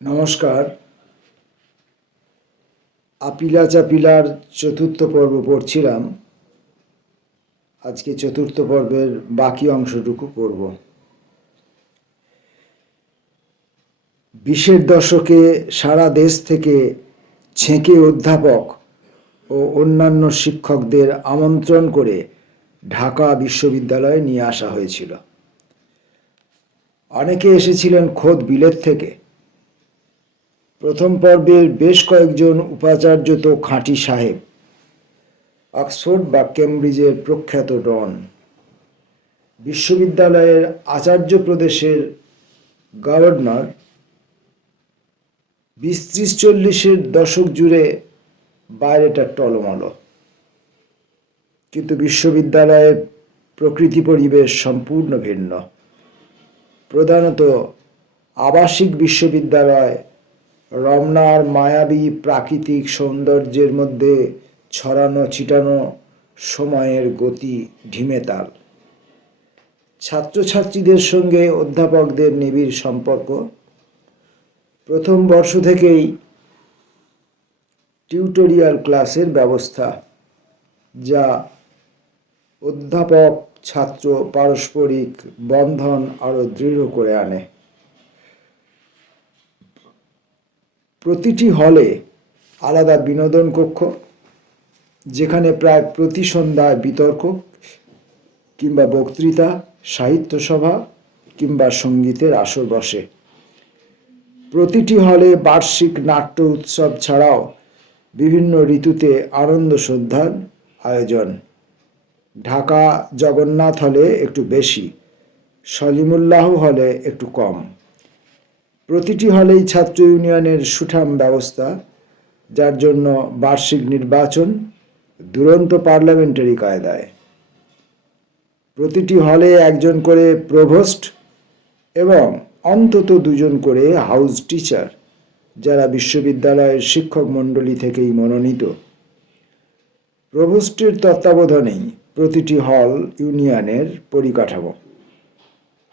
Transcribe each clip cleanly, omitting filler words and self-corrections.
নমস্কার। আপিলা চাপিলার চতুর্থ পর্ব পড়ছিলাম। আজকে চতুর্থ পর্বের বাকি অংশটুকু পড়ব। 20-এর দশকে সারা দেশ থেকে ছেঁকে অধ্যাপক ও অন্যান্য শিক্ষকদের আমন্ত্রণ করে ঢাকা বিশ্ববিদ্যালয়ে নিয়ে আসা হয়েছিল। অনেকে এসেছিলেন খোদ বিলেত থেকে। প্রথম পর্বের বেশ কয়েকজন উপাচার্য তো খাঁটি সাহেব, অক্সফোর্ড বা কেমব্রিজের প্রখ্যাত ডন। বিশ্ববিদ্যালয়ের আচার্য প্রদেশের গভর্নর 20-30-40-এর দশক জুড়ে বাইরেটা টলমল, কিন্তু বিশ্ববিদ্যালয়ের প্রকৃতি পরিবেশ সম্পূর্ণ ভিন্ন। প্রধানত আবাসিক বিশ্ববিদ্যালয় রমনার মায়াবী প্রাকৃতিক সৌন্দর্যের মধ্যে ছড়ানো ছিটানো সময়ের গতি ঢিমেতাল। ছাত্রছাত্রীদের সঙ্গে অধ্যাপকদের নিবিড় সম্পর্ক। প্রথম বর্ষ থেকেই টিউটোরিয়াল ক্লাসের ব্যবস্থা, যা অধ্যাপক ছাত্র পারস্পরিক বন্ধন আরো দৃঢ় করে আনে। প্রতিটি হলে আলাদা বিনোদন কক্ষ, যেখানে প্রায় প্রতি সন্ধ্যায় বিতর্ক কিংবা বক্তৃতা, সাহিত্য সভা কিংবা সঙ্গীতের আসর বসে। প্রতিটি হলে বার্ষিক নাট্য উৎসব ছাড়াও বিভিন্ন ঋতুতে আনন্দ সন্ধ্যার আয়োজন। ঢাকা জগন্নাথ হলে একটু বেশি, সলিমুল্লাহ হলে একটু কম। প্রতিটি হলেই ছাত্র ইউনিয়নের সুঠাম ব্যবস্থা, যার জন্য বার্ষিক নির্বাচন দুরন্ত পার্লামেন্টারি কায়দায়। প্রতিটি হলে একজন করে প্রভোস্ট এবং অন্তত 2জন করে হাউস টিচার, যারা বিশ্ববিদ্যালয়ের শিক্ষক মণ্ডলী থেকেই মনোনীত। প্রভোস্টের তত্ত্বাবধানেই প্রতিটি হল ইউনিয়নের পরিকাঠামো।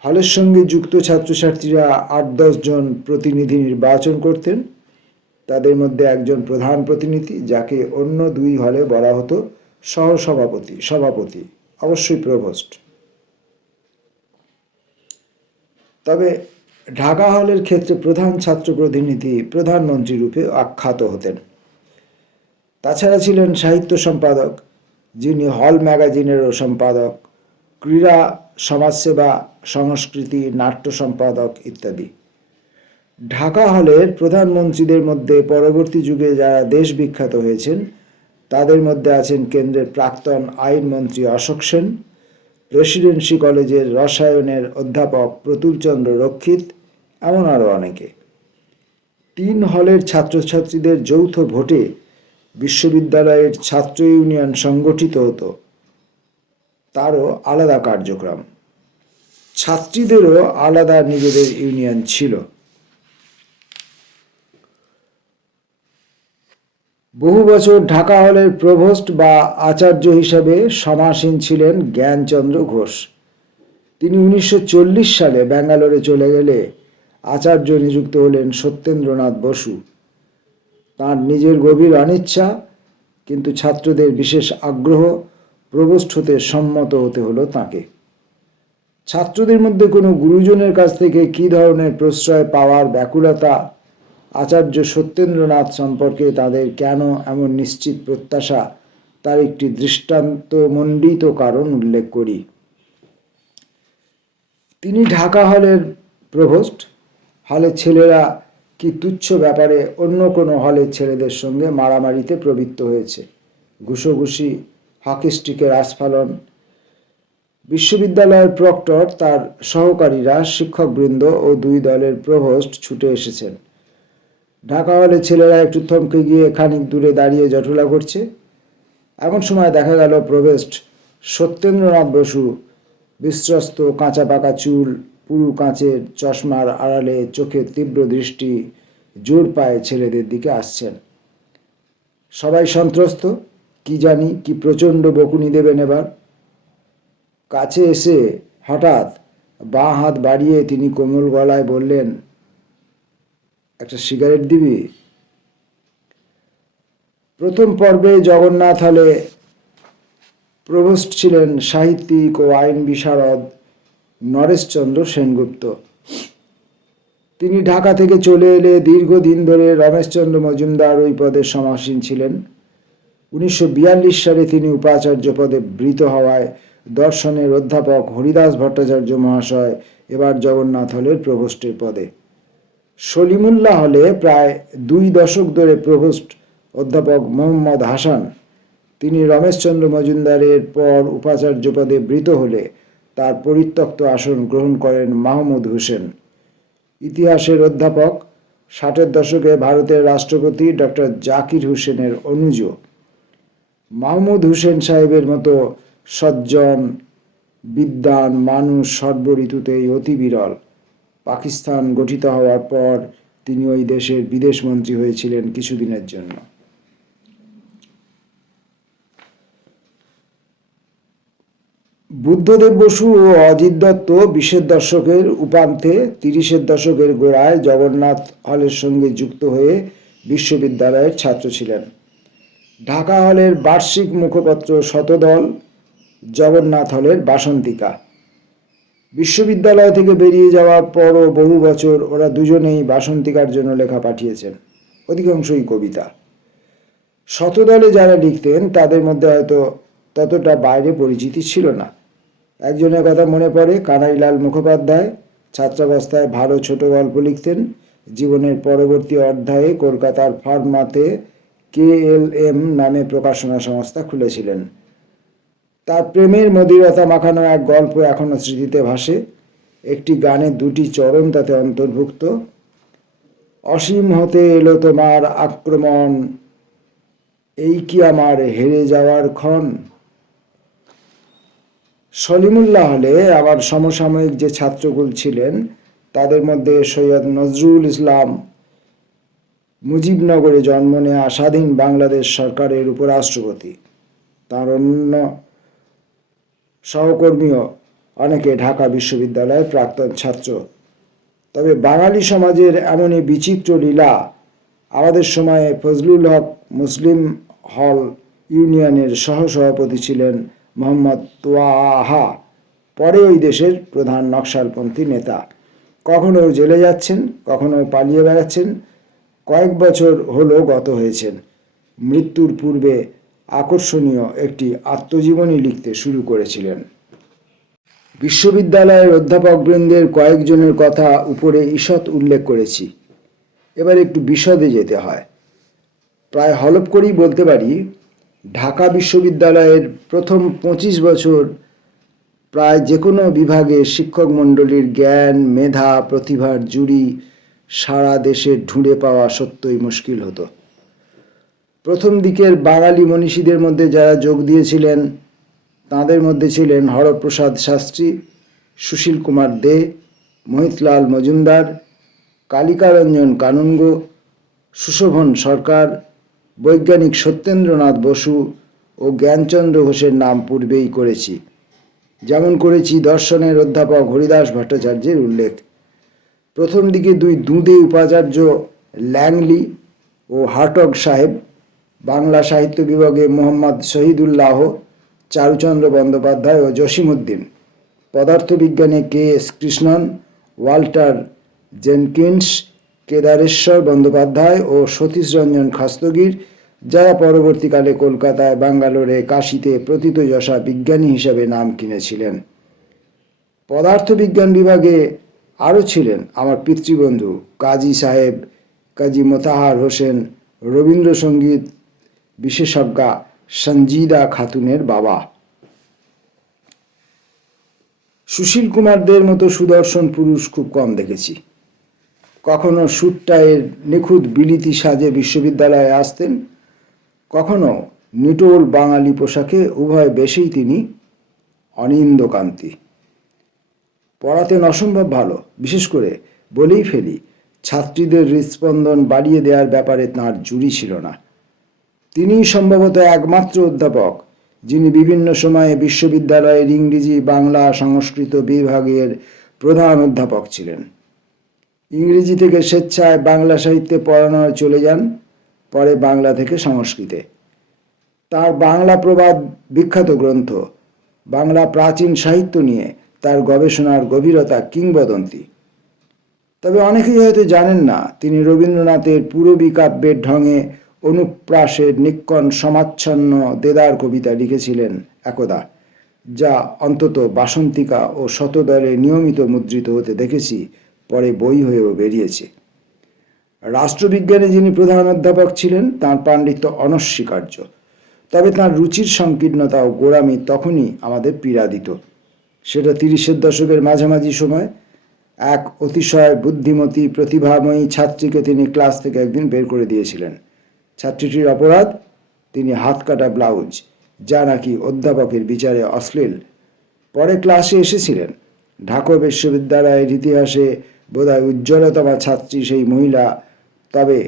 হলের সঙ্গে যুক্ত ছাত্রছাত্রীরা 8-10 জন প্রতিনিধি নির্বাচন করতেন। তাদের মধ্যে একজন প্রধান প্রতিনিধি, যাকে অন্য 2 হলে বলা হতো সভাপতি, অবশ্যই প্রভোস্ট। তবে ঢাকা হলের ক্ষেত্রে প্রধান ছাত্র প্রতিনিধি প্রধানমন্ত্রী রূপে আখ্যাত হতেন। তাছাড়া ছিলেন সাহিত্য সম্পাদক, যিনি হল ম্যাগাজিনেরও সম্পাদক, ক্রীড়া, সমাজসেবা, সংস্কৃতি, নাট্য সম্পাদক ইত্যাদি। ঢাকা হলের প্রধানমন্ত্রীদের মধ্যে পরবর্তী যুগে যারা দেশ বিখ্যাত হয়েছেন, তাদের মধ্যে আছেন কেন্দ্রের প্রাক্তন আইনমন্ত্রী অশোক সেন, প্রেসিডেন্সি কলেজের রসায়নের অধ্যাপক প্রতুলচন্দ্র রক্ষিত, এমন আরও অনেকে। 3 হলের ছাত্রছাত্রীদের যৌথ ভোটে বিশ্ববিদ্যালয়ের ছাত্র ইউনিয়ন সংগঠিত হতো, তারও আলাদা কার্যক্রম। ছাত্রীদেরও আলাদা নিজেদের ইউনিয়ন ছিল। বহু বছর ঢাকা হলের প্রভোস্ট বা আচার্য হিসাবে সমাসীন ছিলেন জ্ঞানচন্দ্র ঘোষ। তিনি 1940 সালে ব্যাঙ্গালোরে চলে গেলে আচার্য নিযুক্ত হলেন সত্যেন্দ্রনাথ বসু। তাঁর নিজের গভীর অনিচ্ছা, কিন্তু ছাত্রদের বিশেষ আগ্রহ, প্রভোস্ট হতে সম্মত হতে হলো তাঁকে। ছাত্রদের মধ্যে কোনো গুরুজনের কাছ থেকে কী ধরনের প্রশ্রয় পাওয়ার ব্যাকুলতা, আচার্য সত্যেন্দ্রনাথ সম্পর্কে তাদের কেন এমন নিশ্চিত প্রত্যাশা, তার একটি দৃষ্টান্তমণ্ডিত কারণ উল্লেখ করি। তিনি ঢাকা হলের প্রভোস্ট। হলের ছেলেরা কি তুচ্ছ ব্যাপারে অন্য কোনো হলের ছেলেদের সঙ্গে মারামারিতে প্রবৃত্ত হয়েছে, ঘুষোঘুষি, হকি স্টিকের আস্ফালন। বিশ্ববিদ্যালয়ের প্রক্টর, তার সহকারীরা, শিক্ষকবৃন্দ ও 2 দলের প্রভোস্ট ছুটে এসেছেন। ঢাকা হলে ছেলেরা একটু থমকে গিয়ে খানিক দূরে দাঁড়িয়ে জটলা করছে। এমন সময় দেখা গেল প্রভোস্ট সত্যেন্দ্রনাথ বসু বিশ্বস্ত, কাঁচা পাকা চুল, পুরু কাঁচের চশমার আড়ালে চোখের তীব্র দৃষ্টি, জোর পায়ে ছেলেদের দিকে আসছেন। সবাই সন্ত্রস্ত, কি জানি কি প্রচণ্ড বকুনি দেবেন এবার। কাছে এসে হঠাৎ বাঁ হাত বাড়িয়ে তিনি কোমল গলায় বললেন, একটা সিগারেট দিবি? প্রথম পর্বে জগন্নাথ হলে প্রভোস্ট ছিলেন সাহিত্যিক ও আইন বিশারদ নরেশচন্দ্র সেনগুপ্ত। তিনি ঢাকা থেকে চলে এলে দীর্ঘদিন ধরে রমেশচন্দ্র মজুমদার ওই পদে সমাসীন ছিলেন। 1942 সালে তিনি উপাচার্য পদে বৃত হওয়ায় দর্শনের অধ্যাপক হরিদাস ভট্টাচার্য মহাশয় এবার জগন্নাথ হলের প্রভোস্টের পদে। সলিমুল্লাহ হলে প্রায় 2 দশক ধরে প্রভোস্ট অধ্যাপক মোহাম্মদ হাসান। তিনি রমেশচন্দ্র মজুমদারের পর উপাচার্য পদে বৃত হলে তার পরিত্যক্ত আসন গ্রহণ করেন মাহমুদ হোসেন। ইতিহাসের অধ্যাপক, 60-এর দশকে ভারতের রাষ্ট্রপতি ডক্টর জাকির হোসেনের অনুজ। মাহমুদ হোসেন সাহেবের মতো সজ্জন বিদ্বান মানুষ সর্ব ঋতুতেই অতি বিরল। পাকিস্তান গঠিত হওয়ার পর তিনি ওই দেশের বিদেশমন্ত্রী হয়েছিলেন কিছুদিনের জন্য। বুদ্ধদেব বসু ও অজিত দত্ত 20-এর দশকের উপান্তে 30-এর দশকের গোড়ায় জগন্নাথ হলের সঙ্গে যুক্ত হয়ে বিশ্ববিদ্যালয়ের ছাত্র ছিলেন। ঢাকা হলের বার্ষিক মুখপত্র শতদল জগন্নাথ হলের বাসন্তিকা। বিশ্ববিদ্যালয় থেকে বেরিয়ে যাওয়ার পরও বহু বছর ওরা দুজনেই বাসন্তিকার জন্য লেখা পাঠিয়েছেন, অধিকাংশই কবিতা। শতদলে যারা লিখতেন তাদের মধ্যে হয়তো ততটা বাইরে পরিচিতি ছিল না। একজনের কথা মনে পড়ে, কানাইলাল মুখোপাধ্যায়। ছাত্রাবস্থায় ভালো ছোট গল্প লিখতেন। জীবনের পরবর্তী অধ্যায়ে কলকাতার ফার্মাতে KLM নামে প্রকাশনা সংস্থা খুলেছিলেন। তার প্রেমের মধুরতা মাখানো এক গল্প এখনো স্মৃতিতে ভাসে। একটি গানে 2টি চরণ তাতে অন্তর্ভুক্ত। অসীম হতে এলো তোমার আক্রমণ, এই কি আমার হেরে যাওয়ার ক্ষণ। সলিমুল্লাহ হলে আমার সমসাময়িক যে ছাত্রকুল ছিলেন তাদের মধ্যে সৈয়দ নজরুল ইসলাম, মুজিবনগরে জন্ম নেওয়া স্বাধীন বাংলাদেশ সরকারের উপরাষ্ট্রপতি। তার অন্য সহকর্মীও অনেকে ঢাকা বিশ্ববিদ্যালয়ের প্রাক্তন ছাত্র। তবে বাঙালি সমাজের এমনই বিচিত্র লীলা। আমাদের সময়ে ফজলুল হক মুসলিম হল ইউনিয়নের সহসভাপতি ছিলেন মোহাম্মদ তোয়াহা, পরে ওই দেশের প্রধান নকশালপন্থী নেতা। কখনো জেলে যাচ্ছেন, কখনো পালিয়ে বেড়াচ্ছেন। কয়েক বছর হলো গত হয়েছেন। মৃত্যুর পূর্বে আকর্ষণীয় একটি আত্মজীবনী লিখতে শুরু করেছিলেন। বিশ্ববিদ্যালয়ের অধ্যাপকবৃন্দের কয়েকজনের কথা উপরে ঈষৎ উল্লেখ করেছি। এবার একটু বিশদে যেতে হয়। প্রায় হলপ করেই বলতে পারি, ঢাকা বিশ্ববিদ্যালয়ের প্রথম 25 বছর প্রায় যে কোনো বিভাগে শিক্ষক মণ্ডলীর জ্ঞান, মেধা, প্রতিভার জুড়ি সারা দেশে ঢুঁড়ে পাওয়া সত্যই মুশকিল হতো। প্রথম দিকের বাঙালি মনীষীদের মধ্যে যারা যোগ দিয়েছিলেন তাদের মধ্যে ছিলেন হরপ্রসাদ শাস্ত্রী, সুশীল কুমার দে, মোহিতলাল মজুমদার, কালিকারঞ্জন কানুনগো, সুশোভন সরকার, বৈজ্ঞানিক সত্যেন্দ্রনাথ বসু ও জ্ঞানচন্দ্র ঘোষের নাম পূর্বেই করেছি। যেমন করেছি দর্শনের অধ্যাপক হরিদাস ভট্টাচার্যের উল্লেখ। প্রথম দিকে 2 দুঁদে উপাচার্য ল্যাংলি ও হাটগ সাহেব, বাংলা সাহিত্য বিভাগে মোহাম্মদ শহীদুল্লাহ, চারুচন্দ্র বন্দ্যোপাধ্যায় ও জসিমউদ্দিন, পদার্থবিজ্ঞানে KS Krishnan, Walter Jenkins, Kedareswar Bandyopadhyay ও সতীশ রঞ্জন খাস্তগির, যারা পরবর্তীকালে কলকাতায়, ব্যাঙ্গালোরে, কাশীতে প্রথিতযশা বিজ্ঞানী হিসাবে নাম কিনেছিলেন। পদার্থবিজ্ঞান বিভাগে আরও ছিলেন আমার পিতৃবন্ধু কাজী সাহেব, কাজী মোতাহার হোসেন, রবীন্দ্রসঙ্গীত বিশেষজ্ঞা সঞ্জিদা খাতুনের বাবা। সুশীল কুমারদের মতো সুদর্শন পুরুষ খুব কম দেখেছি। কখনো সুটটায়ের নিখুঁত বিলিতি সাজে বিশ্ববিদ্যালয়ে আসতেন, কখনো নিটোল বাঙালি পোশাকে। উভয় বেশেই তিনি অনিন্দকান্তি। পড়াতেন অসম্ভব ভালো। বিশেষ করে বলেই ফেলি, ছাত্রীদের হৃদস্পন্দন বাড়িয়ে দেওয়ার ব্যাপারে তাঁর জুড়ি ছিল না। তিনিই সম্ভবত একমাত্র অধ্যাপক যিনি বিভিন্ন সময়ে বিশ্ববিদ্যালয়ের ইংরেজি, বাংলা, সংস্কৃত বিভাগের প্রধান অধ্যাপক ছিলেন। ইংরেজি থেকে স্বেচ্ছায় বাংলা সাহিত্যে পড়ানো চলে যান, পরে বাংলা থেকে সংস্কৃতে। তার বাংলা প্রবাদ বিখ্যাত গ্রন্থ। বাংলা প্রাচীন সাহিত্য নিয়ে তার গবেষণার গভীরতা কিংবদন্তি। তবে অনেকেই হয়তো জানেন না, তিনি রবীন্দ্রনাথের পূরবী কাব্যের ঢঙে অনুপ্রাসের নিক্কণ সমাচ্ছন্ন দেদার কবিতা লিখেছিলেন একদা, যা অন্তত বাসন্তিকা ও শতদলে নিয়মিত মুদ্রিত হতে দেখেছি, পরে বই হয়েও বেরিয়েছে। রাষ্ট্রবিজ্ঞানে যিনি প্রধান অধ্যাপক ছিলেন, তাঁর পাণ্ডিত্য অনস্বীকার্য। তবে তাঁর রুচির সংকীর্ণতা ও গোড়ামি তখনই আমাদের পীড়া দিত। সেটা 30-এর দশকের মাঝামাঝি সময় এক অতিশয় বুদ্ধিমতী প্রতিভাময়ী ছাত্রীকে তিনি ক্লাস থেকে একদিন বের করে দিয়েছিলেন। ছাত্রীটির অপরাধ, তিনি হাত কাটা ব্লাউজ, যা নাকি অধ্যাপকের বিচারে অশ্লীল। পরে ক্লাসে এসেছিলেন। ঢাকা বিশ্ববিদ্যালয়ের ইতিহাসে বোধহয় উজ্জ্বলতম ছাত্রী সেই মহিলা, তবে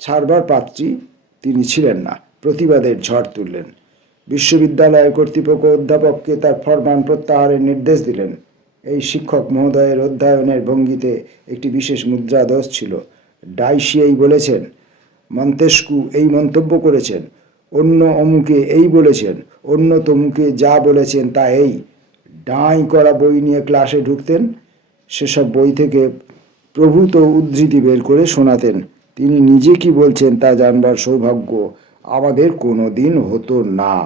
ছাড়বার পাত্রী তিনি ছিলেন না। প্রতিবাদের ঝড় তুললেন। বিশ্ববিদ্যালয়ের কর্তৃপক্ষ অধ্যাপককে তার ফরমান প্রত্যাহারের নির্দেশ দিলেন। এই শিক্ষক মহোদয়ের অধ্যয়নের ভঙ্গিতে একটি বিশেষ মুদ্রাদোষ ছিল। ডাইশিয়াই বলেছেন, মন্তেস্কু এই মন্তব্য করেছেন, অন্য অমুকে এই বলেছেন, অন্য তমুকে যা বলেছেন তা এই। ডাঁই করা বই নিয়ে ক্লাসে ঢুকতেন। সেসব বই থেকে প্রভূত উদ্ধৃতি বের করে শোনাতেন। তিনি নিজে কি বলছেন তা জানবার সৌভাগ্য আমাদের কোনো দিন হতো না।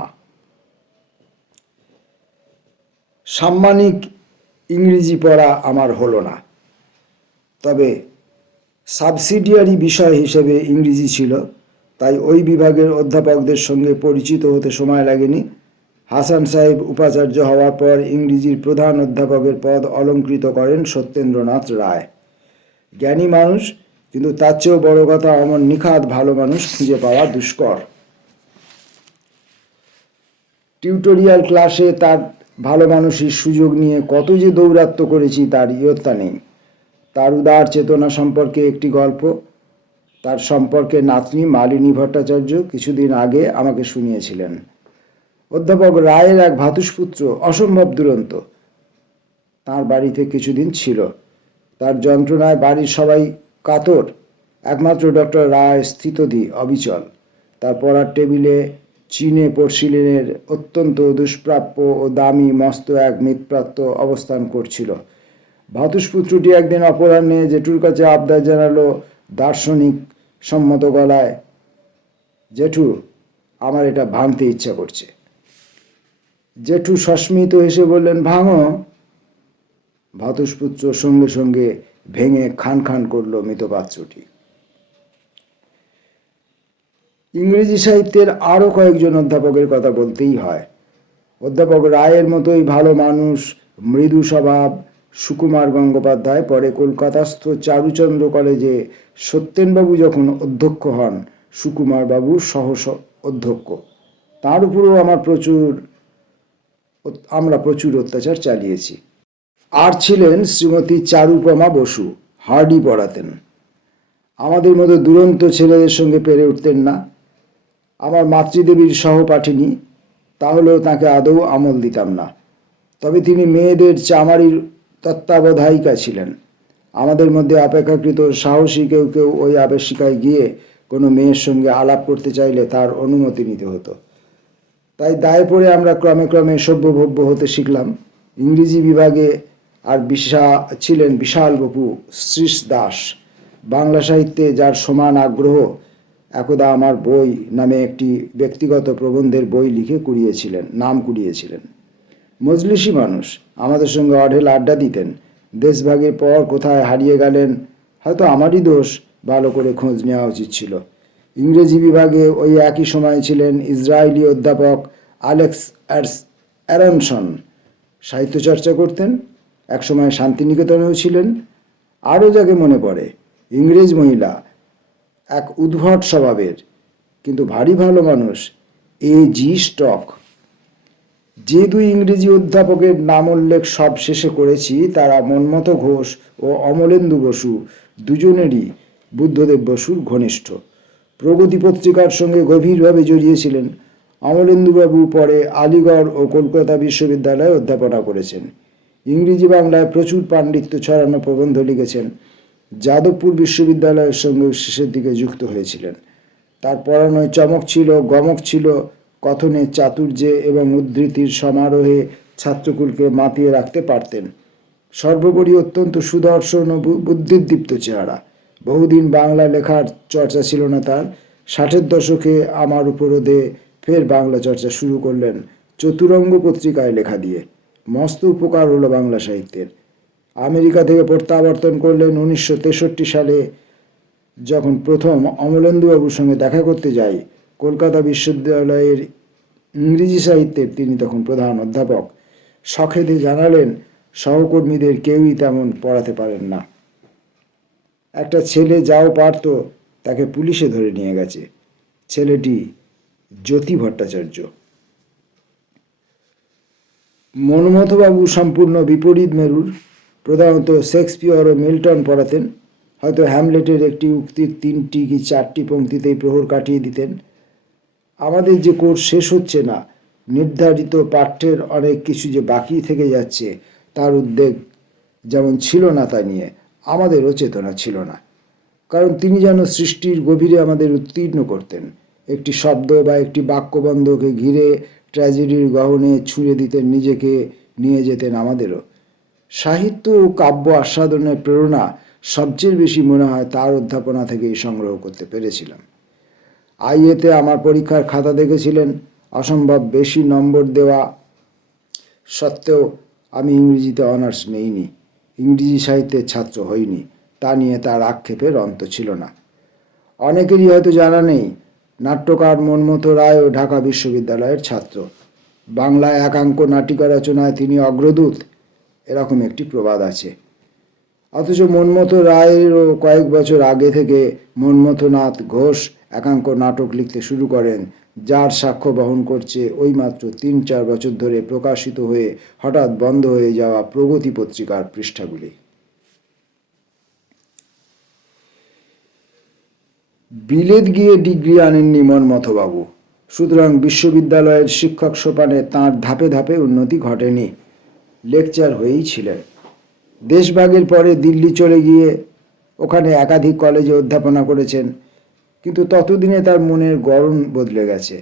সাম্মানিক ইংরেজি পড়া আমার হলো না, তবে সাবসিডিয়ারি বিষয় হিসেবে ইংরেজি ছিল, তাই ওই বিভাগের অধ্যাপকদের সঙ্গে পরিচিত হতে সময় লাগেনি। হাসান সাহেব উপাচার্য হওয়ার পর ইংরেজির প্রধান অধ্যাপকের পদ অলঙ্কৃত করেন সত্যেন্দ্রনাথ রায়। জ্ঞানী মানুষ, কিন্তু তার চেয়েও বড় কথা, অমন নিখাত ভালো মানুষ খুঁজে পাওয়া দুষ্কর। টিউটোরিয়াল ক্লাসে তার ভালো মানুষের সুযোগ নিয়ে কত যে দৌরাত্ম্য করেছি তার ইয়ত্তা নেই। তার উদার চেতনা সম্পর্কে একটি গল্প তার সম্পর্কে নাতনি মালিনী ভট্টাচার্য কিছুদিন আগে আমাকে শুনিয়েছিলেন। অধ্যাপক রায়ের এক ভ্রাতুষ্পুত্র অসম্ভব দুরন্ত তার বাড়িতে কিছুদিন ছিল। তার যন্ত্রণায় বাড়ির সবাই কাতর, একমাত্র ডক্টর রায় স্থিতধী অবিচল। তার পড়ার টেবিলে চীনে পোর্সিলেনের অত্যন্ত দুষ্প্রাপ্য ও দামি মস্ত এক মৃৎপাত্র অবস্থান করছিল। ভ্রাতুষ্পুত্রটি একদিন অপরাহ্নে জেঠুর কাছে আবদার জানালো দার্শনিক সম্মত গলায়, জেঠু, আমার এটা ভাঙতে ইচ্ছা করছে। জেঠু সস্মিত হেসে বললেন, ভাঙো। ভ্রাতুষ্পুত্র সঙ্গে সঙ্গে ভেঙে খান খান করল মৃৎপাত্রটি। ইংরেজি সাহিত্যের আরও কয়েকজন অধ্যাপকের কথা বলতেই হয়। অধ্যাপক রায়ের মতোই ভালো মানুষ, মৃদু স্বভাব সুকুমার গঙ্গোপাধ্যায় পরে কলকাতাস্থ চারুচন্দ্র কলেজে সত্যেনবাবু যখন অধ্যক্ষ হন, সুকুমারবাবু সহ অধ্যক্ষ। তার উপরেও আমরা প্রচুর অত্যাচার চালিয়েছি। আর ছিলেন শ্রীমতী চারুপমা বসু, হার্ডি পড়াতেন। আমাদের মতো দুরন্ত ছেলেদের সঙ্গে পেরে উঠতেন না। আমার মাতৃদেবীর সহপাঠিনী, তাহলেও তাকে আদৌ আমল দিতাম না। তবে তিনি মেয়েদের চামারির তত্ত্বাবধায়িকা ছিলেন। আমাদের মধ্যে অপেক্ষাকৃত সাহসী কেউ কেউ ওই আবেশিকায় গিয়ে কোনো মেয়ের সঙ্গে আলাপ করতে চাইলে তার অনুমতি নিতে হতো। তাই দায়ে পড়ে আমরা ক্রমে ক্রমে সভ্যভব্য হতে শিখলাম। ইংরেজি বিভাগে আর ছিলেন বিশাল বপু শ্রীশ দাস, বাংলা সাহিত্যে যার সমান আগ্রহ। একদা আমার বই নামে একটি ব্যক্তিগত প্রবন্ধের বই লিখে নাম কুড়িয়েছিলেন। মজলিসি মানুষ, আমাদের সঙ্গে অঢেল আড্ডা দিতেন। দেশভাগের পর কোথায় হারিয়ে গেলেন, হয়তো আমারই দোষ, ভালো করে খোঁজ নেওয়া উচিত ছিল। ইংরেজি বিভাগে ওই একই সময় ছিলেন ইসরায়েলি অধ্যাপক আলেক্স অ্যারনসন, সাহিত্য চর্চা করতেন। একসময় শান্তিনিকেতনেও ছিলেন। আরও যাকে মনে পড়ে, ইংরেজ মহিলা, এক উদ্ভট স্বভাবের কিন্তু ভারী ভালো মানুষ, A.G. স্টক। যে দুই ইংরেজি অধ্যাপকের নাম উল্লেখ সব শেষে করেছি, তারা মন্মথ ঘোষ ও অমলেন্দু বসু দুজনেরই বুদ্ধদেব বসুর ঘনিষ্ঠ। প্রগতি পত্রিকার সঙ্গে গভীরভাবে জড়িয়েছিলেন। অমলেন্দুবাবু পরে আলিগড় ও কলকাতা বিশ্ববিদ্যালয়ে অধ্যাপনা করেছেন। ইংরেজি বাংলায় প্রচুর পাণ্ডিত্য ছড়ানো প্রবন্ধ লিখেছেন। যাদবপুর বিশ্ববিদ্যালয়ের সঙ্গে শেষের দিকে যুক্ত হয়েছিলেন। তার পড়ানোয় চমক ছিল, গমক ছিল, কথনের চাতুর্যে এবং উদ্ধৃতির সমারোহে ছাত্রকুলকে মাতিয়ে রাখতে পারতেন। সর্বোপরি অত্যন্ত সুদর্শন ও বুদ্ধিদীপ্ত চেহারা। বহুদিন বাংলা লেখার চর্চা ছিল না তার। 60-এর দশকে আমার উপরোধে ফের বাংলা চর্চা শুরু করলেন চতুরঙ্গ পত্রিকায় লেখা দিয়ে। মস্ত উপকার হলো বাংলা সাহিত্যের। আমেরিকা থেকে প্রত্যাবর্তন করলেন 1963 সালে। যখন প্রথম অমলেন্দুবাবুর সঙ্গে দেখা করতে যাই কলকাতা বিশ্ববিদ্যালয়ের ইংরেজি সাহিত্যের, তিনি তখন প্রধান অধ্যাপক, সখেদে জানালেন সহকর্মীদের কেউই তেমন পড়াতে পারেন না। একটা ছেলে যাও পারত তাকে পুলিশে ধরে নিয়ে গেছে। ছেলেটি জ্যোতি ভট্টাচার্য। মনমথবাবু সম্পূর্ণ বিপরীত মেরুর। প্রধানত শেক্সপিয়র ও মিল্টন পড়াতেন। হয়তো হ্যামলেটের একটি উক্তির 3টি কি 4টি পংক্তিতেই প্রহর কাটিয়ে দিতেন। আমাদের যে কোর্স শেষ হচ্ছে না, নির্ধারিত পাঠ্যের অনেক কিছু যে বাকি থেকে যাচ্ছে, তার উদ্বেগ যেমন ছিল না তা নিয়ে আমাদেরও চেতনা ছিল না। কারণ তিনি যেন সৃষ্টির গভীরে আমাদের উত্তীর্ণ করতেন। একটি শব্দ বা একটি বাক্যবন্ধকে ঘিরে ট্র্যাজেডির গহনে ছুঁড়ে দিতেন নিজেকে, নিয়ে যেতেন আমাদেরও। সাহিত্য ও কাব্য আস্বাদনের প্রেরণা সবচেয়ে বেশি মনে হয় তার অধ্যাপনা থেকেই সংগ্রহ করতে পেরেছিলাম। আইএতে আমার পরীক্ষার খাতা দেখেছিলেন। অসম্ভব বেশি নম্বর দেওয়া সত্ত্বেও আমি ইংরেজিতে অনার্স নেইনি, ইংরেজি সাহিত্যের ছাত্র হইনি। তা নিয়ে তার আক্ষেপের অন্ত ছিল না। অনেকেরই হয়তো জানা নেই, নাট্যকার মনমথ রায়ও ঢাকা বিশ্ববিদ্যালয়ের ছাত্র। বাংলায় একাঙ্ক নাটিকা রচনায় তিনি অগ্রদূত, এরকম একটি প্রবাদ আছে। অথচ মনমথ রায়েরও কয়েক বছর আগে থেকে মন্মথনাথ ঘোষ একাঙ্ক নাটক লিখতে শুরু করেন, যার সাক্ষ্য বহন করছে ওই মাত্র 3-4 বছর ধরে প্রকাশিত হয়ে হঠাৎ বন্ধ হয়ে যাওয়া প্রগতি পত্রিকার পৃষ্ঠাগুলি। বিলেত গিয়ে ডিগ্রি আনেননি মন্মথবাবু, সুতরাং বিশ্ববিদ্যালয়ের শিক্ষক সোপানে তাঁর ধাপে ধাপে উন্নতি ঘটেনি। লেকচার হয়েই ছিলেন। দেশভাগের পরে দিল্লি চলে গিয়ে ওখানে একাধিক কলেজে অধ্যাপনা করেছেন। কিন্তু ততদিনে তার মনের গড়ন বদলে গেছে।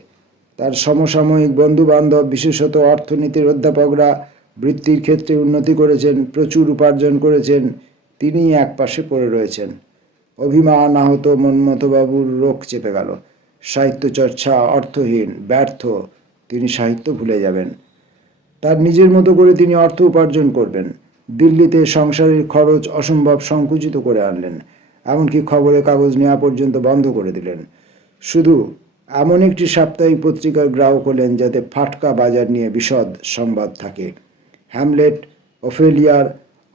তার সমসাময়িক বন্ধুবান্ধব, বিশেষত অর্থনীতির অধ্যাপকরা বৃত্তির ক্ষেত্রে উন্নতি করেছেন, প্রচুর উপার্জন করেছেন। তিনি একপাশে পড়ে রয়েছেন। অভিমান আহত মন্মথবাবুর রোগ চেপে গেল। সাহিত্য চর্চা অর্থহীন, ব্যর্থ। তিনি সাহিত্য ভুলে যাবেন। তার নিজের মতো করে তিনি অর্থ উপার্জন করবেন। দিল্লিতে সংসারের খরচ অসম্ভব সংকুচিত করে আনলেন। এমনকি খবরের কাগজ নেওয়া পর্যন্ত বন্ধ করে দিলেন। শুধু এমন একটি সাপ্তাহিক পত্রিকার গ্রাহক হলেন যাতে ফাটকা বাজার নিয়ে বিশদ সংবাদ থাকে। হ্যামলেট, ওফেলিয়ার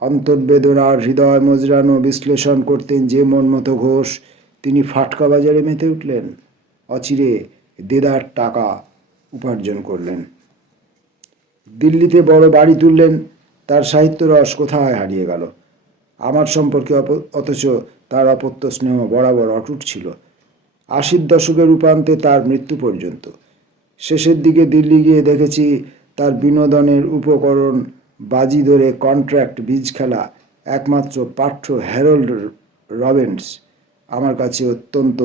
অন্তর্বেদনার হৃদয় মজরানো বিশ্লেষণ করতেন যে মনমথ ঘোষ, তিনি ফাটকা বাজারে মেতে উঠলেন। অচিরে দেদার টাকা উপার্জন করলেন। দিল্লিতে বড় বাড়ি তুললেন। তার সাহিত্য রস কোথায় হারিয়ে গেল? আমার সম্পর্কে অথচ তার অপত্য স্নেহ বরাবর অটুট ছিল। 80-র দশকের রূপান্তে তার মৃত্যু পর্যন্ত। শেষের দিকে দিল্লি গিয়ে দেখেছি তার বিনোদনের উপকরণ বাজি ধরে কন্ট্রাক্ট বীজ খেলা একমাত্র পাঠ্য হ্যারল্ড রবিন্স আমার কাছে অত্যন্ত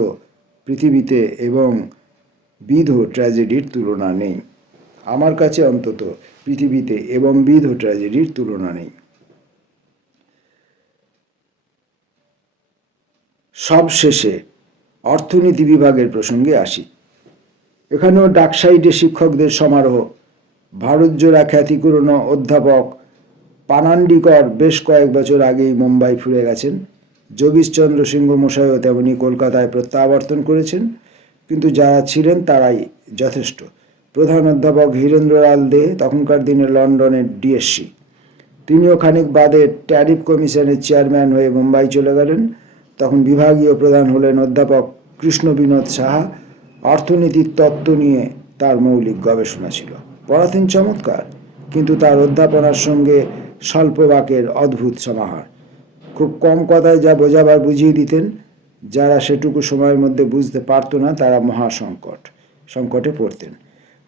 পৃথিবীতে এবং বিধ ট্র্যাজেডির তুলনা নেই। আমার কাছে অন্তত পৃথিবীতে এবং বিধ ট্র্যাজেডির তুলনা নেই। সব শেষে অর্থনীতি বিভাগের প্রসঙ্গে আসি। এখানেও ডাকসাইডে শিক্ষকদের সমারোহ। ভারতজোড়া খ্যাতিপূর্ণ অধ্যাপক পানান্ডিকর বেশ কয়েক বছর আগেই মুম্বাই ফিরে গেছেন। যোগীশচন্দ্র সিংহ মশাইও তেমনি কলকাতায় প্রত্যাবর্তন করেছেন। কিন্তু যারা ছিলেন তারাই যথেষ্ট। প্রধান অধ্যাপক হীরেন্দ্রলাল দে তখনকার দিনে লন্ডনের ডিএসসি। তিনিও খানিক বাদে ট্যারিফ কমিশনের চেয়ারম্যান হয়ে মুম্বাই চলে গেলেন। তখন বিভাগীয় প্রধান হলেন অধ্যাপক কৃষ্ণ বিনোদ সাহা। অর্থনীতির তত্ত্ব নিয়ে তার মৌলিক গবেষণা ছিল। পড়াতেন চমৎকার, কিন্তু তার অধ্যাপনার সঙ্গে স্বল্প বাকের অদ্ভুত সমাহার। খুব কম কথায় যা বোঝাবার বুঝিয়ে দিতেন। যারা সেটুকু সময়ের মধ্যে বুঝতে পারত না তারা সংকটে পড়তেন।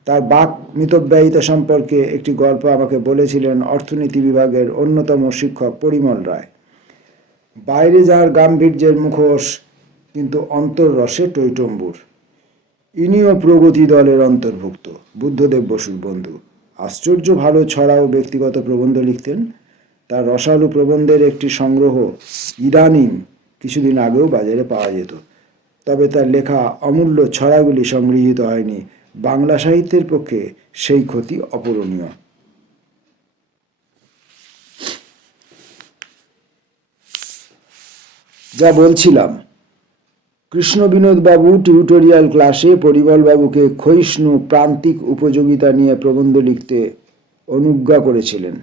তার বাক মিতব্যয়িতা সম্পর্কে একটি গল্প আমাকে বলেছিলেন অর্থনীতি বিভাগের অন্যতম শিক্ষক পরিমল রায়। বাইরে যার গাম্ভীর্যের মুখোশ, কিন্তু অন্তর্রসে টইটম্বুর। ইনিও প্রগতি দলের অন্তর্ভুক্ত, বুদ্ধদেব বসুর বন্ধু। আশ্চর্য ভালো ছড়া ও ব্যক্তিগত প্রবন্ধ লিখতেন। তার রসালো প্রবন্ধের একটি সংগ্রহ ইদানিং কিছুদিন আগেও বাজারে পাওয়া যেত। তবে তার লেখা অমূল্য ছড়াগুলি সংগৃহীত হয়নি। বাংলা সাহিত্যের পক্ষে সেই ক্ষতি অপূরণীয়। যা বলছিলাম, কৃষ্ণ বিনোদ বাবু টিউটোরিয়াল ক্লাসে পরিমল বাবুকে ক্ষয়িষ্ণু প্রান্তিক উপযোগিতা নিয়ে প্রবন্ধ লিখতে অনুজ্ঞা করেছিলেন।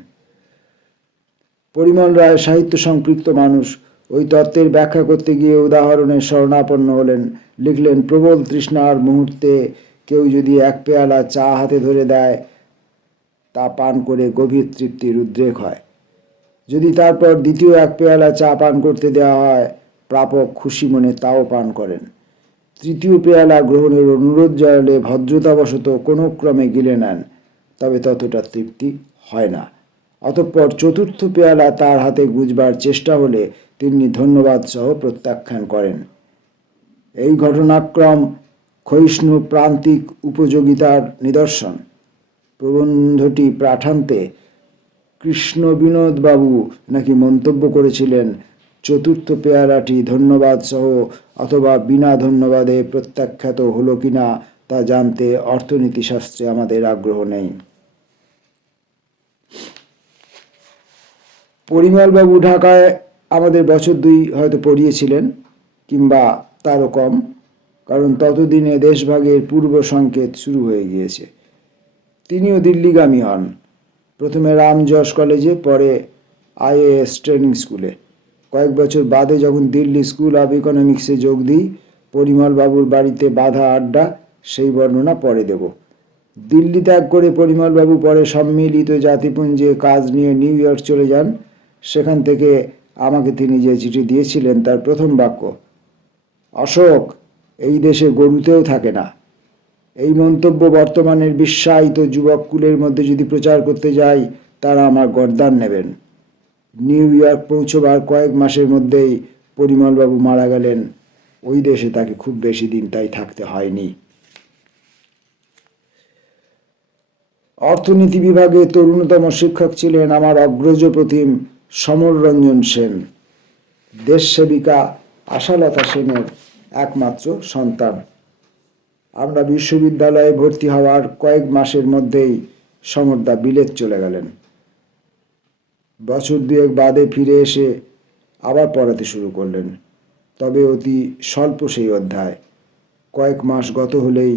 পরিমল রায় সাহিত্য সম্পৃক্ত মানুষ। ওই তত্ত্বের ব্যাখ্যা করতে গিয়ে উদাহরণের শরণাপন্ন হলেন। লিখলেন, প্রবল তৃষ্ণার মুহূর্তে কেউ যদি এক পেয়ালা চা হাতে ধরে দেয়, তা পান করে গভীর তৃপ্তির উদ্রেক হয়। যদি তারপর দ্বিতীয় এক পেয়ালা চা পান করতে দেওয়া হয়, প্রাপক খুশি মনে তাও পান করেন। তৃতীয় পেয়ালা গ্রহণের অনুরোধ জানালে ভদ্রতাবশত কোনো ক্রমে গিলে নেন, তবে ততটা তৃপ্তি হয় না। অতঃপর চতুর্থ পেয়ালা তার হাতে গুজবার চেষ্টা হলে তিনি ধন্যবাদ সহ প্রত্যাখ্যান করেন। এই ঘটনাক্রম ক্ষয়িষ্ণু প্রান্তিক উপযোগিতার নিদর্শন। প্রবন্ধটি পাঠান্তে কৃষ্ণ বিনোদ বাবু নাকি মন্তব্য করেছিলেন, চতুর্থ পেয়ালাটি ধন্যবাদ সহ অথবা বিনা ধন্যবাদে প্রত্যাখ্যাত হলো কিনা তা জানতে অর্থনীতিশাস্ত্রে আমাদের আগ্রহ নেই। পরিমল বাবু ঢাকায় আমাদের বছর 2 হয়তো পড়িয়েছিলেন, কিংবা তারও কম, কারণ ততদিনে দেশভাগের পূর্ব সংকেত শুরু হয়ে গিয়েছে। তিনিও দিল্লিগামী হন। প্রথমে রাম যশ কলেজে, পরে IAS ট্রেনিং স্কুলে। কয়েক বছর বাদে যখন দিল্লি স্কুল অব ইকোনমিক্সে যোগ দিই, পরিমল বাবুর বাড়িতে বাঁধা আড্ডা, সেই বর্ণনা পরে দেব। দিল্লি ত্যাগ করে পরিমল বাবু পরে সম্মিলিত জাতিপুঞ্জে কাজ নিয়ে নিউ ইয়র্ক চলে যান। সেখান থেকে আমাকে তিনি যে চিঠি দিয়েছিলেন, তার প্রথম বাক্য, অশোক, এই দেশে গরুতেও থাকে না। এই মন্তব্য বর্তমানের বিশ্বায়িত যুবককুলের মধ্যে যদি প্রচার করতে যাই, তারা আমার গর্দান নেবেন। নিউ ইয়র্ক পৌঁছবার কয়েক মাসের মধ্যেই পরিমলবাবু মারা গেলেন। ওই দেশে তাকে খুব বেশি দিন তাই থাকতে হয়নি। অর্থনীতি বিভাগে তরুণতম শিক্ষক ছিলেন আমার অগ্রজ প্রতিম সমর রঞ্জন সেন, দেশসেবিকা আশালতা সেনের একমাত্র সন্তান। আমরা বিশ্ববিদ্যালয়ে ভর্তি হওয়ার কয়েক মাসের মধ্যেই সমরদা বিলেত চলে গেলেন। বছর 2 বাদে ফিরে এসে আবার পড়াতে শুরু করলেন, তবে অতি স্বল্প সেই অধ্যায়। কয়েক মাস গত হলেই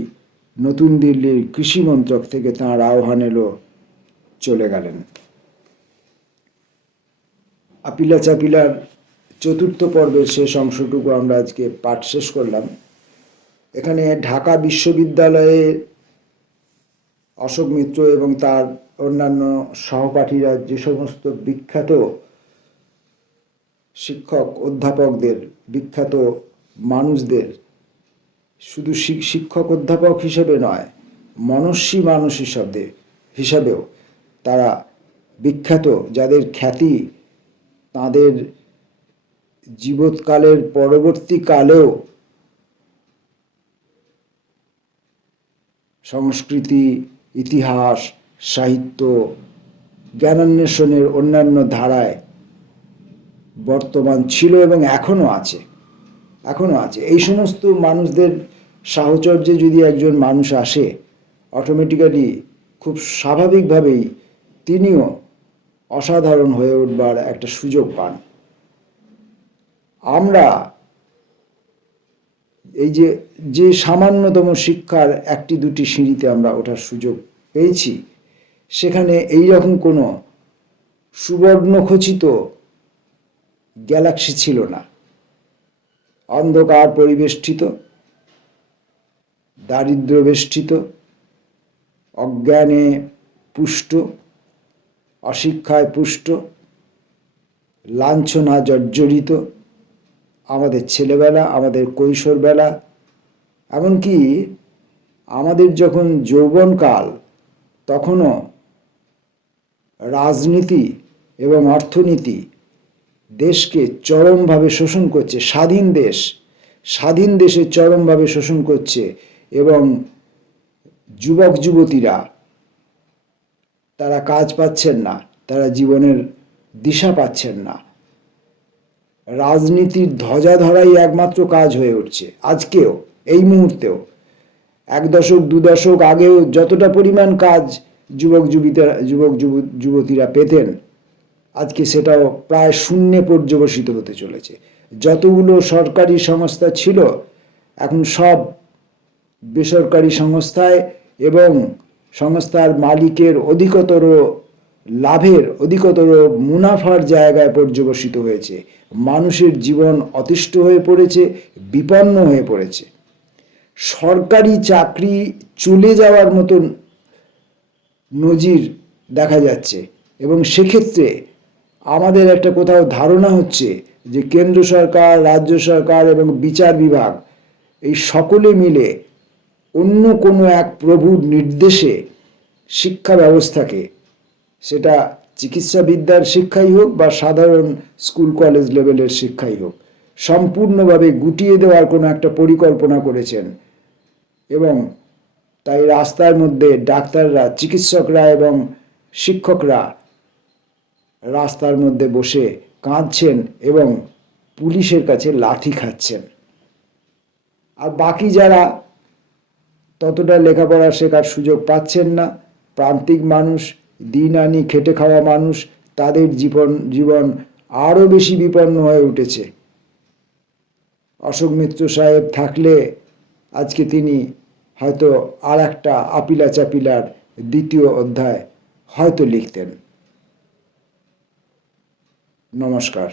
নতুন দিল্লির কৃষি মন্ত্রক থেকে তাঁর আহ্বান এলো, চলে গেলেন। আপিলা চাপিলার 4th পর্বের শেষ অংশটুকু আমরা আজকে পাঠ শেষ করলাম। এখানে ঢাকা বিশ্ববিদ্যালয়ের অশোক মিত্র এবং তার অন্যান্য সহপাঠীরা যে সমস্ত বিখ্যাত শিক্ষক অধ্যাপকদের, বিখ্যাত মানুষদের, শুধু শিক্ষক অধ্যাপক হিসেবে নয়, মনস্বী মানুষ হিসাবেও তারা বিখ্যাত, যাদের খ্যাতি তাদের জীবৎকালের পরবর্তীকালেও সংস্কৃতি, ইতিহাস, সাহিত্য, জ্ঞানান্বেষণের অন্যান্য ধারায় বর্তমান ছিল এবং এখনো আছে। এই সমস্ত মানুষদের সাহচর্যে যদি একজন মানুষ আসে, অটোমেটিক্যালি খুব স্বাভাবিকভাবেই তিনিও অসাধারণ হয়ে উঠবার একটা সুযোগ পান। আমরা এই যে সামান্যতম শিক্ষার 1-2টি সিঁড়িতে আমরা ওঠার সুযোগ পেয়েছি, সেখানে এই রকম কোনো সুবর্ণখচিত গ্যালাক্সি ছিল না। অন্ধকার পরিবেষ্টিত, দারিদ্র বেষ্টিত, অজ্ঞানে পুষ্ট, অশিক্ষায় পুষ্ট, লাঞ্ছনা জর্জরিত আমাদের ছেলেবেলা, আমাদের কৈশোরবেলা, এমনকি আমাদের যখন যৌবনকাল, তখনও রাজনীতি এবং অর্থনীতি দেশকে চরমভাবে শোষণ করছে। স্বাধীন দেশে চরমভাবে শোষণ করছে এবং যুবক যুবতীরা তারা কাজ পাচ্ছেন না, তারা জীবনের দিশা পাচ্ছেন না। রাজনীতির ধ্বজা ধরাই একমাত্র কাজ হয়ে উঠছে। আজকেও, এই মুহূর্তেও, 1 দশক 2 দশক আগেও যতটা পরিমাণ কাজ যুবক যুবতীরা পেতেন, আজকে সেটাও প্রায় শূন্যে পর্যবসিত হতে চলেছে। যতগুলো সরকারি সংস্থা ছিল, এখন সব বেসরকারি সংস্থায় এবং সংস্থার মালিকের অধিকতর লাভের, অধিকতর মুনাফার জায়গায় পর্যবসিত হয়েছে। মানুষের জীবন অতিষ্ঠ হয়ে পড়েছে, বিপন্ন হয়ে পড়েছে। সরকারি চাকরি চলে যাওয়ার মতন নজির দেখা যাচ্ছে এবং সেক্ষেত্রে আমাদের একটা কোথাও ধারণা হচ্ছে যে কেন্দ্র সরকার, রাজ্য সরকার এবং বিচার বিভাগ এই সকলে মিলে অন্য কোনো এক প্রভুর নির্দেশে শিক্ষা ব্যবস্থাকে, সেটা চিকিৎসাবিদ্যার শিক্ষাই হোক বা সাধারণ স্কুল কলেজ লেভেলের শিক্ষাই হোক, সম্পূর্ণভাবে গুটিয়ে দেওয়ার কোনো একটা পরিকল্পনা করেছেন। এবং তাই রাস্তার মধ্যে ডাক্তাররা, চিকিৎসকরা এবং শিক্ষকরা রাস্তার মধ্যে বসে কাঁদছেন এবং পুলিশের কাছে লাথি খাচ্ছেন। আর বাকি যারা ততটা লেখাপড়া শেখার সুযোগ পাচ্ছেন না, প্রান্তিক মানুষ, দিন আনি খেটে খাওয়া মানুষ, তাদের জীবন আরও বেশি বিপন্ন হয়ে উঠেছে। অশোক মিত্র সাহেব থাকলে আজকে তিনি হয়তো আর একটা আপিলা চাপিলার 2য় অধ্যায় হয়তো লিখতেন। নমস্কার।